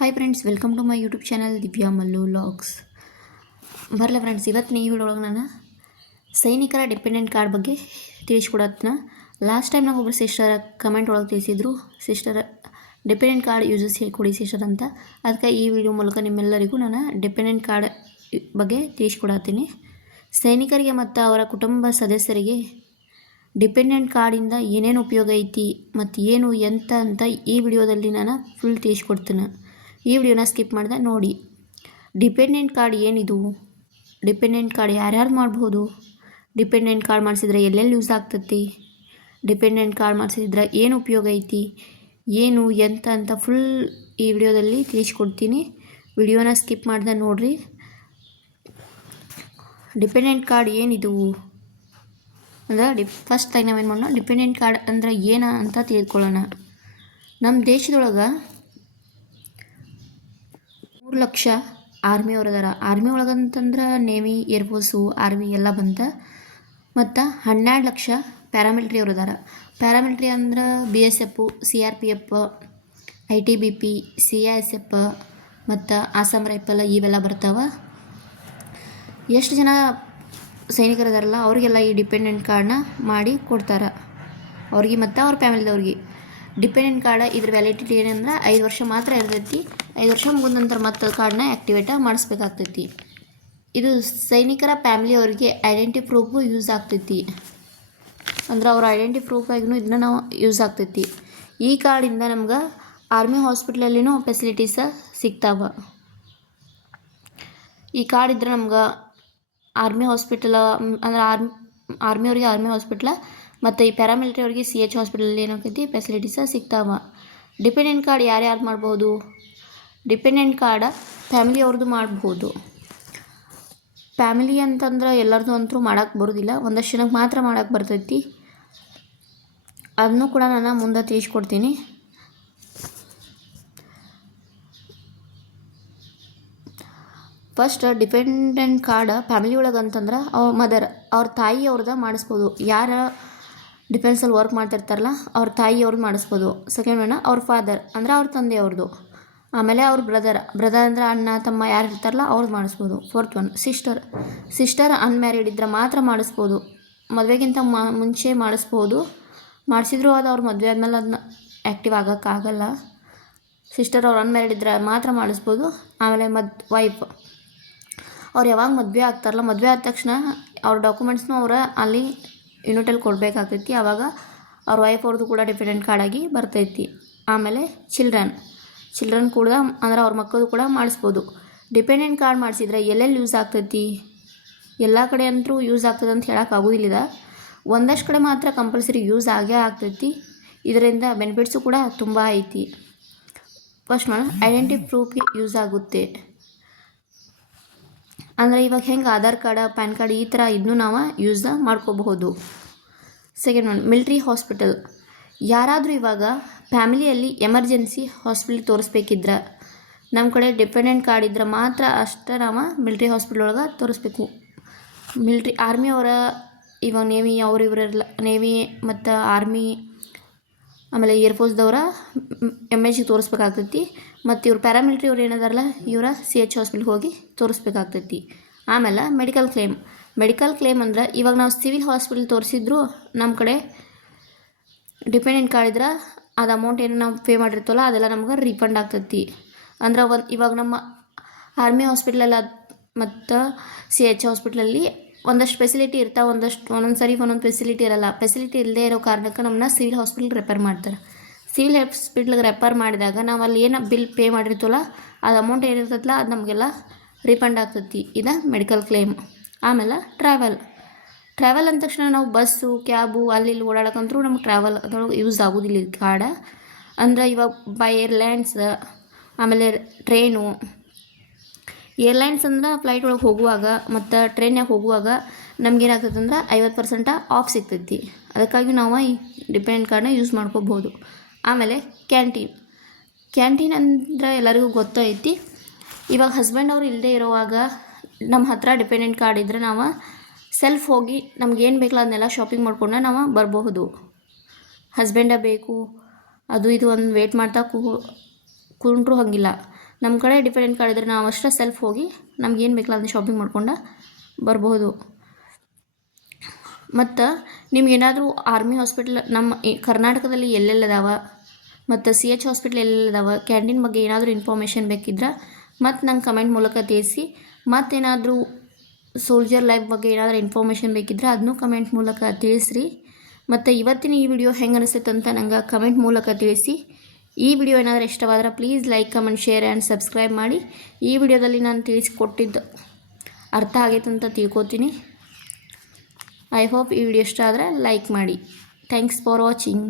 Hi friends, welcome to my YouTube channel Divya Mallu vlogs. ಬರಲ್ಲ friends, ಇವತ್ತು ಈ ವಿಡಿಯೋಳಗೆ ನಾನು ಸೈನಿಕರ ಡಿಪೆಂಡೆಂಟ್ ಕಾರ್ಡ್ ಬಗ್ಗೆ ತಿಳಿಸ್ಕೊಡತ್ನ. ಲಾಸ್ಟ್ ಟೈಮ್ ನಾವು ಒಬ್ಬರು ಸಿಸ್ಟರ್ ಕಮೆಂಟ್ ಒಳಗೆ ತಿಳಿಸಿದ್ರು, ಸಿಸ್ಟರ್ ಡಿಪೆಂಡೆಂಟ್ ಕಾರ್ಡ್ ಯೂಸಸ್ ಹೇಳ್ಕೊಡಿ ಸಿಸ್ಟರ್ ಅಂತ. ಅದಕ್ಕೆ ಈ ವಿಡಿಯೋ ಮೂಲಕ ನಿಮ್ಮೆಲ್ಲರಿಗೂ ನಾನು ಡಿಪೆಂಡೆಂಟ್ ಕಾರ್ಡ್ ಬಗ್ಗೆ ತಿಳಿಸ್ಕೊಡತ್ತೀನಿ. ಸೈನಿಕರಿಗೆ ಮತ್ತು ಅವರ ಕುಟುಂಬ ಸದಸ್ಯರಿಗೆ ಡಿಪೆಂಡೆಂಟ್ ಕಾರ್ಡಿಂದ ಏನೇನು ಉಪಯೋಗ ಐತಿ ಮತ್ತು ಏನು ಎಂತ ಅಂತ ಈ ವಿಡಿಯೋದಲ್ಲಿ ನಾನು ಫುಲ್ ತಿಳಿಸ್ಕೊಡ್ತೀನಿ. ಈ ವಿಡಿಯೋನ ಸ್ಕಿಪ್ ಮಾಡಿದೆ ನೋಡಿ. ಡಿಪೆಂಡೆಂಟ್ ಕಾರ್ಡ್ ಏನಿದು, ಡಿಪೆಂಡೆಂಟ್ ಕಾರ್ಡ್ ಯಾರ್ಯಾರು ಮಾಡ್ಬೋದು, ಡಿಪೆಂಡೆಂಟ್ ಕಾರ್ಡ್ ಮಾಡಿಸಿದ್ರೆ ಎಲ್ಲೆಲ್ಲಿ ಯೂಸ್ ಆಗ್ತೈತಿ, ಡಿಪೆಂಡೆಂಟ್ ಕಾರ್ಡ್ ಮಾಡಿಸಿದ್ರೆ ಏನು ಉಪಯೋಗ ಐತಿ, ಏನು ಎಂತ ಅಂತ ಫುಲ್ ಈ ವಿಡಿಯೋದಲ್ಲಿ ತಿಳಿಸ್ಕೊಡ್ತೀನಿ. ವಿಡಿಯೋನ ಸ್ಕಿಪ್ ಮಾಡಿದೆ ನೋಡಿರಿ. ಡಿಪೆಂಡೆಂಟ್ ಕಾರ್ಡ್ ಏನಿದು ಅಂದ್ರೆ ಫಸ್ಟ್ ಟೈಮ್ ನಾವೇನು ಮಾಡೋಣ, ಡಿಪೆಂಡೆಂಟ್ ಕಾರ್ಡ್ ಅಂದ್ರೆ ಏನ ಅಂತ ತಿಳ್ಕೊಳ್ಳೋಣ. ನಮ್ಮ ದೇಶದೊಳಗೆ 3 ಲಕ್ಷ ಆರ್ಮಿ ಅವ್ರದಾರ. ಆರ್ಮಿ ಒಳಗಂತಂದ್ರೆ ನೇವಿ, ಏರ್ಫೋರ್ಸು, ಆರ್ಮಿ ಎಲ್ಲ ಬಂತ. ಮತ್ತು 12 ಲಕ್ಷ ಪ್ಯಾರಾಮಿಲಿಟ್ರಿ ಅವ್ರದಾರ. ಪ್ಯಾರಾಮಿಲಿಟ್ರಿ ಅಂದ್ರೆ BSF, CRPF, ITBP, CISF ಮತ್ತು ಆಸಾಮ್ ರೈಫಲ್ ಇವೆಲ್ಲ ಬರ್ತಾವೆ. ಎಷ್ಟು ಜನ ಸೈನಿಕರದಾರಲ್ಲ ಅವರಿಗೆಲ್ಲ ಈ ಡಿಪೆಂಡೆಂಟ್ ಕಾರ್ಡ್ನ ಮಾಡಿ ಕೊಡ್ತಾರೆ, ಅವ್ರಿಗೆ ಮತ್ತು ಅವ್ರ ಫ್ಯಾಮಿಲಿದವ್ರಿಗೆ. ಡಿಪೆಂಡೆಂಟ್ ಕಾರ್ಡ್ ಇದ್ರ ವ್ಯಾಲಿಡಿಟಿ ಏನಂದ್ರೆ 5 ವರ್ಷ ಮಾತ್ರ ಇರ್ತೈತಿ. 5 ವರ್ಷ ಮುಗಿದ ನಂತರ ಮತ್ತೆ ಕಾರ್ಡ್ನ ಆ್ಯಕ್ಟಿವೇಟ ಮಾಡಿಸ್ಬೇಕಾಗ್ತೈತಿ. ಇದು ಸೈನಿಕರ ಫ್ಯಾಮಿಲಿ ಅವ್ರಿಗೆ ಐಡೆಂಟಿ ಪ್ರೂಫು ಯೂಸ್ ಆಗ್ತೈತಿ. ಅಂದ್ರೆ ಅವ್ರ ಐಡೆಂಟಿ ಪ್ರೂಫ್ ಆಗಿನೂ ಇದನ್ನ ನಾವು ಯೂಸ್ ಆಗ್ತೈತಿ. ಈ ಕಾರ್ಡಿಂದ ನಮ್ಗೆ ಆರ್ಮಿ ಹಾಸ್ಪಿಟ್ಲಲ್ಲಿನೂ ಫೆಸಿಲಿಟೀಸ ಸಿಗ್ತಾವೆ. ಈ ಕಾರ್ಡ್ ಇದ್ರೆ ನಮ್ಗೆ ಆರ್ಮಿ ಹಾಸ್ಪಿಟಲ್ ಅಂದ್ರೆ ಆರ್ಮಿಯವ್ರಿಗೆ ಆರ್ಮಿ ಹಾಸ್ಪಿಟ್ಲ ಮತ್ತು ಈ ಪ್ಯಾರಾಮಿಲಿಟ್ರಿ ಅವ್ರಿಗೆ CH ಹಾಸ್ಪಿಟಲಲ್ಲಿ ಏನಾಗ್ತೈತಿ ಫೆಸಿಲಿಟೀಸ ಸಿಗ್ತಾವೆ. ಡಿಪೆಂಡೆಂಟ್ ಕಾರ್ಡ್ ಯಾರ್ಯಾರು ಮಾಡ್ಬೋದು, ಡಿಪೆಂಡೆಂಟ್ ಕಾರ್ಡ ಫ್ಯಾಮಿಲಿ ಅವ್ರದ್ದು ಮಾಡ್ಬೋದು. ಫ್ಯಾಮಿಲಿ ಅಂತಂದ್ರೆ ಎಲ್ಲರದು ಅಂತೂ ಮಾಡೋಕ್ಕೆ ಬರೋದಿಲ್ಲ, ಒಂದಷ್ಟು ಜನಕ್ಕೆ ಮಾತ್ರ ಮಾಡೋಕ್ಕೆ ಬರ್ತೈತಿ. ಅದನ್ನು ಕೂಡ ನಾನು ಮುಂದೆ ತಿಳಿಸ್ಕೊಡ್ತೀನಿ. ಫಸ್ಟ್ ಡಿಪೆಂಡೆಂಟ್ ಕಾರ್ಡ್ ಫ್ಯಾಮಿಲಿ ಒಳಗೆ ಅಂತಂದ್ರೆ ಅವ್ರ ತಾಯಿ ಅವ್ರದ್ದು ಮಾಡಿಸ್ಬೋದು. ಯಾರ ಡಿಫೆನ್ಸಲ್ಲಿ ವರ್ಕ್ ಮಾಡ್ತಿರ್ತಾರಲ್ಲ ಅವ್ರ ತಾಯಿ ಅವ್ರದ್ದು ಮಾಡಿಸ್ಬೋದು. ಸೆಕೆಂಡ್ ಒನ್ ಅವ್ರ ಫಾದರ್ ಅಂದ್ರೆ ಅವ್ರ ತಂದೆ ಅವ್ರದ್ದು. ಆಮೇಲೆ ಅವ್ರ ಬ್ರದರ್ ಅಂದ್ರೆ ಅಣ್ಣ ತಮ್ಮ ಯಾರು ಇರ್ತಾರಲ್ಲ ಅವ್ರದ್ದು ಮಾಡಿಸ್ಬೋದು. ಫೋರ್ತ್ ಒನ್ ಸಿಸ್ಟರ್ ಅನ್ಮ್ಯಾರಿಡ್ ಇದ್ರೆ ಮಾತ್ರ ಮಾಡಿಸ್ಬೋದು. ಮದುವೆಗಿಂತ ಮುಂಚೆ ಮಾಡಿಸ್ಬೋದು, ಮಾಡಿಸಿದ್ರು ಅದು ಅವ್ರ ಮದುವೆ ಆದಮೇಲೆ ಅದನ್ನ ಆ್ಯಕ್ಟಿವ್ ಆಗೋಕ್ಕಾಗಲ್ಲ. ಸಿಸ್ಟರ್ ಅವ್ರು ಅನ್ಮ್ಯಾರಿಡ್ ಇದ್ರೆ ಮಾತ್ರ ಮಾಡಿಸ್ಬೋದು. ಆಮೇಲೆ ವೈಫ್ ಅವ್ರು ಯಾವಾಗ ಮದುವೆ ಆಗ್ತಾರಲ್ಲ, ಮದುವೆ ಆದ ತಕ್ಷಣ ಅವ್ರ ಡಾಕ್ಯುಮೆಂಟ್ಸ್ನೂ ಅವ್ರ ಅಲ್ಲಿ ಯೂನಿಟಲ್ಲಿ ಕೊಡಬೇಕಾಗ್ತೈತಿ. ಆವಾಗ ಅವ್ರ ವೈಫ್ ಅವ್ರದ್ದು ಕೂಡ ಡಿಪೆಂಡೆಂಟ್ ಕಾರ್ಡಾಗಿ ಬರ್ತೈತಿ. ಆಮೇಲೆ ಚಿಲ್ಡ್ರನ್ ಕೂಡ ಅಂದ್ರೆ ಅವ್ರ ಮಕ್ಕಳು ಕೂಡ ಮಾಡಿಸ್ಬೋದು. ಡಿಪೆಂಡೆಂಟ್ ಕಾರ್ಡ್ ಮಾಡಿಸಿದ್ರೆ ಎಲ್ಲೆಲ್ಲಿ ಯೂಸ್ ಆಗ್ತೈತಿ, ಎಲ್ಲ ಕಡೆ ಅಂತೂ ಯೂಸ್ ಆಗ್ತದೆ ಅಂತ ಹೇಳೋಕ್ಕಾಗೋದಿಲ್ಲ. ಒಂದಷ್ಟು ಕಡೆ ಮಾತ್ರ ಕಂಪಲ್ಸರಿ ಯೂಸ್ ಆಗೇ ಆಗ್ತೈತಿ. ಇದರಿಂದ ಬೆನಿಫಿಟ್ಸು ಕೂಡ ತುಂಬ ಐತಿ. ಫಸ್ಟ್ ಐಡೆಂಟಿ ಪ್ರೂಫ್ಗೆ ಯೂಸ್ ಆಗುತ್ತೆ. ಅಂದರೆ ಇವಾಗ ಹೆಂಗೆ ಆಧಾರ್ ಕಾರ್ಡ್, ಪ್ಯಾನ್ ಕಾರ್ಡ್ ಈ ಥರ ಇದನ್ನು ನಾವು ಯೂಸ್ ಮಾಡ್ಕೋಬಹುದು. Second one military hospital. ಯಾರಾದರೂ ಇವಾಗ ಫ್ಯಾಮಿಲಿಯಲ್ಲಿ ಎಮರ್ಜೆನ್ಸಿ ಹಾಸ್ಪಿಟ್ಲಿಗೆ ತೋರಿಸ್ಬೇಕಿದ್ರೆ ನಮ್ಮ ಕಡೆ ಡಿಪೆಂಡೆಂಟ್ ಕಾರ್ಡ್ ಇದ್ರೆ ಮಾತ್ರ ಅಷ್ಟೇ ನಾವು ಮಿಲ್ಟ್ರಿ ಹಾಸ್ಪಿಟ್ಲ್ ಒಳಗೆ ತೋರಿಸ್ಬೇಕು. ಆರ್ಮಿ ಅವರ ಇವಾಗ ನೇವಿ ಇವರೆಲ್ಲ ನೇವಿ ಮತ್ತು ಆರ್ಮಿ ಆಮೇಲೆ ಏರ್ಫೋರ್ಸ್ದವರ MHಗೆ ತೋರಿಸ್ಬೇಕಾಗ್ತೈತಿ. ಮತ್ತು ಇವ್ರು ಪ್ಯಾರಾಮಿಲಿಟ್ರಿ ಅವ್ರು ಏನದಾರಲ್ಲ ಇವರ CH ಹಾಸ್ಪಿಟ್ಲ್ಗೆ ಹೋಗಿ ತೋರಿಸ್ಬೇಕಾಗ್ತೈತಿ. ಆಮೇಲೆ ಮೆಡಿಕಲ್ ಕ್ಲೇಮ್ ಅಂದ್ರೆ ಇವಾಗ ನಾವು ಸಿವಿಲ್ ಹಾಸ್ಪಿಟಲ್ ತೋರಿಸಿದ್ರು ನಮ್ಮ ಕಡೆ ಡಿಪೆಂಡೆಂಟ್ ಕಾರ್ಡ್ ಇದ್ರೆ ಅದು ಅಮೌಂಟ್ ಏನು ನಾವು ಪೇ ಮಾಡಿರ್ತೀವಲ್ಲ ಅದೆಲ್ಲ ನಮ್ಗೆ ರೀಫಂಡ್ ಆಗ್ತೈತಿ. ಅಂದ್ರೆ ಇವಾಗ ನಮ್ಮ ಆರ್ಮಿ ಹಾಸ್ಪಿಟ್ಲಲ್ಲ ಮತ್ತು CH ಹಾಸ್ಪಿಟ್ಲಲ್ಲಿ ಒಂದಷ್ಟು ಫೆಸಿಲಿಟಿ ಇರ್ತಾವೆ, ಒಂದೊಂದು ಸರಿ ಒಂದೊಂದು ಫೆಸಿಲಿಟಿ ಇರಲ್ಲ. ಫೆಸಿಲಿಟಿ ಇಲ್ಲದೆ ಇರೋ ಕಾರಣಕ್ಕೆ ನಮ್ಮನ್ನ ಸಿವಿಲ್ ಹಾಸ್ಪಿಟ್ಲಿಗೆ ರೆಫರ್ ಮಾಡ್ತಾರೆ. ಸಿವಿಲ್ ಹಾಸ್ಪಿಟ್ಲಿಗೆ ರೆಫರ್ ಮಾಡಿದಾಗ ನಾವು ಅಲ್ಲಿ ಏನು ಬಿಲ್ ಪೇ ಮಾಡಿರ್ತೀವಲ್ಲ ಅದು ಅಮೌಂಟ್ ಏನಿರ್ತೈತಲ್ಲ ಅದು ನಮಗೆಲ್ಲ ರೀಫಂಡ್ ಆಗ್ತೈತಿ. ಇದು ಮೆಡಿಕಲ್ ಕ್ಲೇಮ್. ಆಮೇಲೆ ಟ್ರಾವೆಲ್ ಅಂದ ತಕ್ಷಣ ನಾವು ಬಸ್ಸು, ಕ್ಯಾಬು ಅಲ್ಲಿ ಇಲ್ಲಿ ಓಡಾಡೋಕ್ಕಂತೂ ನಮ್ಗೆ ಟ್ರಾವೆಲ್ ಅದ್ರೊಳಗೆ ಯೂಸ್ ಆಗೋದಿಲ್ಲ ಇದು ಕಾರ್ಡ. ಅಂದರೆ ಇವಾಗ ಬೈ ಏರ್ಲೈನ್ಸ್, ಆಮೇಲೆ ಟ್ರೈನು. ಏರ್ಲೈನ್ಸ್ ಅಂದ್ರೆ ಫ್ಲೈಟ್ ಒಳಗೆ ಹೋಗುವಾಗ ಮತ್ತು ಟ್ರೈನ್ಯಾಗ ಹೋಗುವಾಗ ನಮ್ಗೇನಾಗ್ತೈತೆ ಅಂದ್ರೆ 50% ಆಫ್ ಸಿಗ್ತೈತಿ. ಅದಕ್ಕಾಗಿ ನಾವು ಈ ಡಿಪೆಂಡೆಂಟ್ ಕಾರ್ಡ್ನ ಯೂಸ್ ಮಾಡ್ಕೋಬೋದು. ಆಮೇಲೆ ಕ್ಯಾಂಟೀನ್ ಅಂದ್ರೆ ಎಲ್ಲರಿಗೂ ಗೊತ್ತೈತಿ. ಇವಾಗ ಹಸ್ಬೆಂಡ್ ಅವ್ರು ಇಲ್ಲದೆ ಇರೋವಾಗ ನಮ್ಮ ಹತ್ರ ಡಿಪೆಂಡೆಂಟ್ ಕಾರ್ಡ್ ಇದ್ದರೆ ನಾವು ಸೆಲ್ಫ್ ಹೋಗಿ ನಮ್ಗೇನು ಬೇಕಲ್ಲ ಅದನ್ನೆಲ್ಲ ಶಾಪಿಂಗ್ ಮಾಡ್ಕೊಂಡು ನಾವು ಬರಬಹುದು. ಹಸ್ಬೆಂಡೇ ಬೇಕು ಅದು ಇದು ಒಂದು ವೇಟ್ ಮಾಡ್ತಾ ಕುಂಡ್ರು ಹಾಗಿಲ್ಲ. ನಮ್ಮ ಕಡೆ ಡಿಪೆಂಡೆಂಟ್ ಕಾರ್ಡ್ ಇದ್ದರೆ ನಾವು ಅಷ್ಟೇ ಸೆಲ್ಫ್ ಹೋಗಿ ನಮ್ಗೇನು ಬೇಕಲ್ಲ ಅದನ್ನ ಶಾಪಿಂಗ್ ಮಾಡ್ಕೊಂಡು ಬರ್ಬೋದು. ಮತ್ತು ನಿಮ್ಗೇನಾದರೂ ಆರ್ಮಿ ಹಾಸ್ಪಿಟ್ಲ್ ನಮ್ಮ ಕರ್ನಾಟಕದಲ್ಲಿ ಎಲ್ಲೆಲ್ಲದಾವ ಮತ್ತು CH ಹಾಸ್ಪಿಟ್ಲ್ ಎಲ್ಲೆಲ್ಲದಾವ, ಕ್ಯಾಂಟೀನ್ ಬಗ್ಗೆ ಏನಾದರೂ ಇನ್ಫಾರ್ಮೇಷನ್ ಬೇಕಿದ್ರೆ ಮತ್ತು ನಂಗೆ ಕಮೆಂಟ್ ಮೂಲಕ ತಿಳಿಸಿ. ಮತ್ತೇನಾದರೂ ಸೋಲ್ಜರ್ ಲೈಫ್ ಬಗ್ಗೆ ಏನಾದರೂ ಇನ್ಫಾರ್ಮೇಷನ್ ಬೇಕಿದ್ರೆ ಅದನ್ನೂ ಕಮೆಂಟ್ ಮೂಲಕ ತಿಳಿಸ್ರಿ. ಮತ್ತು ಇವತ್ತಿನ ಈ ವಿಡಿಯೋ ಹೆಂಗೆ ಅನಿಸುತ್ತೆ ಅಂತ ನಂಗೆ ಕಮೆಂಟ್ ಮೂಲಕ ತಿಳಿಸಿ. ಈ ವಿಡಿಯೋ ಏನಾದರೂ ಇಷ್ಟವಾದ್ರೆ please like, comment, share and subscribe ಮಾಡಿ. ಈ ವಿಡಿಯೋದಲ್ಲಿ ನಾನು ತಿಳಿಸ್ಕೊಟ್ಟಿದ್ದು ಅರ್ಥ ಆಗೈತೆ ಅಂತ ತಿಳ್ಕೊತೀನಿ. ಐ ಹೋಪ್ ಈ ವಿಡಿಯೋ ಇಷ್ಟ ಆದರೆ ಲೈಕ್ ಮಾಡಿ. Thanks for watching.